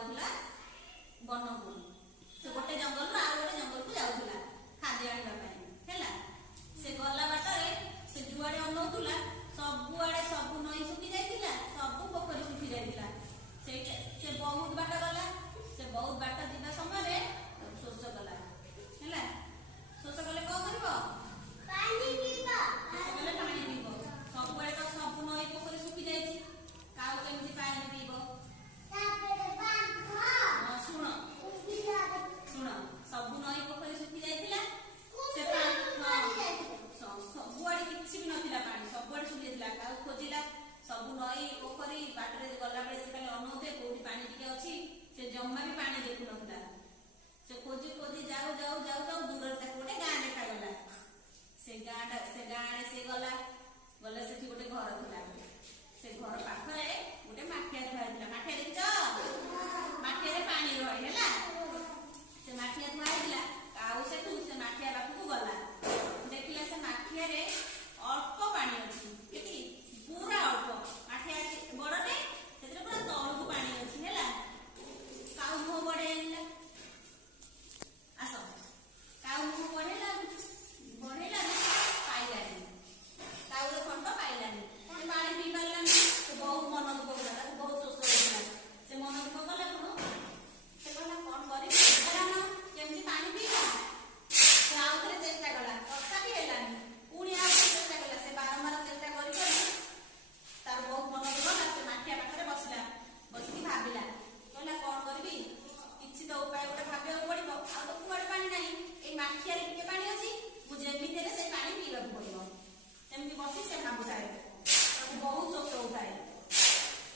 जाऊला one को से गोटे जंगल आ गोटे जंगल को जाऊला खाद्य आनिबा पई हैला से गला बाटरे से जुआडे अनौतुला सबुआडे सब नई सुखी जाइतिला सब पोखरी सुखी जाइतिला से बहुत बाट गला से बहुत बाट दिना समय रे शोष गला हैला शोष गले को करबो पानी पीबो शोष गले पानी पीबो सबुआडे तो सब नई पोखरी सुखी जाइति काउ केमति पानी पीबो शुण सब नई पोखरी सुखी जाइतिला से सबुआडे किछि भी नथिला पानी सबुआडे सुखी जाइतिला काउ खोजिला सब नई पोखरी बाटरे गला बेले से खाली अनौते कोठी पानी टिके अछि से जम्मा भी पानी देखु नथिला से खोजी खोजी जाऊ जाऊ जाऊ जाऊ दूर तक गोटे गां देखा गला से गां से गला गले सेठी गोटे घर थिला से घर पाखरे गोटे माठिया थुआ थिला माठिया देखिछ माठिया रे पानी रही हैला से माठिया थुआ थिला काऊ सेठू से माठिया बापू गला देखिला से माठिया रे अल्प पानी अछि केति पूरा अल्प माठिया बड़टे सेतरे पूरा तळु पानी अछि हैला काऊ मुह बढेला आसो काऊ मुह बढेला पाइलानी काऊ रे खंड पाइलानी पानी पी पारलानी से बहुत मन दुख गला बहुत शोष होइला से मन दुख गला कोन से कहला कोन करी गलाना केमति पानी पीला से आउथरे चेष्टा कला तथापि हेलानी पुणी आ चेष्टा कला से बारंबार चेष्टा करी करी तार बहुत मन दुख गला से माठिया पाखरे बसिला बसिकी भाबिला कहला कोन करबी किछि तो उपाय गोटे भाबियो पड़िबो आ तो कुआडे पानी नाही ए माठिया रे टिके पानी अछि मु जेमिति रे से पानी पीबा पड़िबो सेमति बसी से भाबुଥାଏ बहुत शोष होताए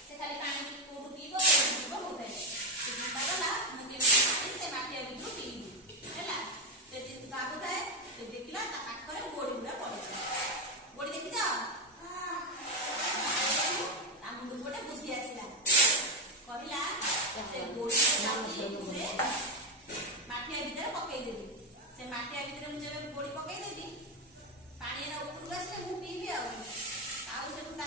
से खाली पानी कोठू पीबो होताए से चिंता कला मु केमति पानी से माठिया बिजु पीबी हैला से चिंता भाबुଥାଏ से देखिला ता पाखरे गोड़ी गुडा पड़े गोड़ी देखि जा ता मुंड गोटे बुद्धि आसिला कहिला से गोड़ी से माठिया भीतर पकई देबी से माठिया भीतर मु जेबे गोड़ी पकई देबी पानी रा ऊपर गसे मु पीबी आउ से ता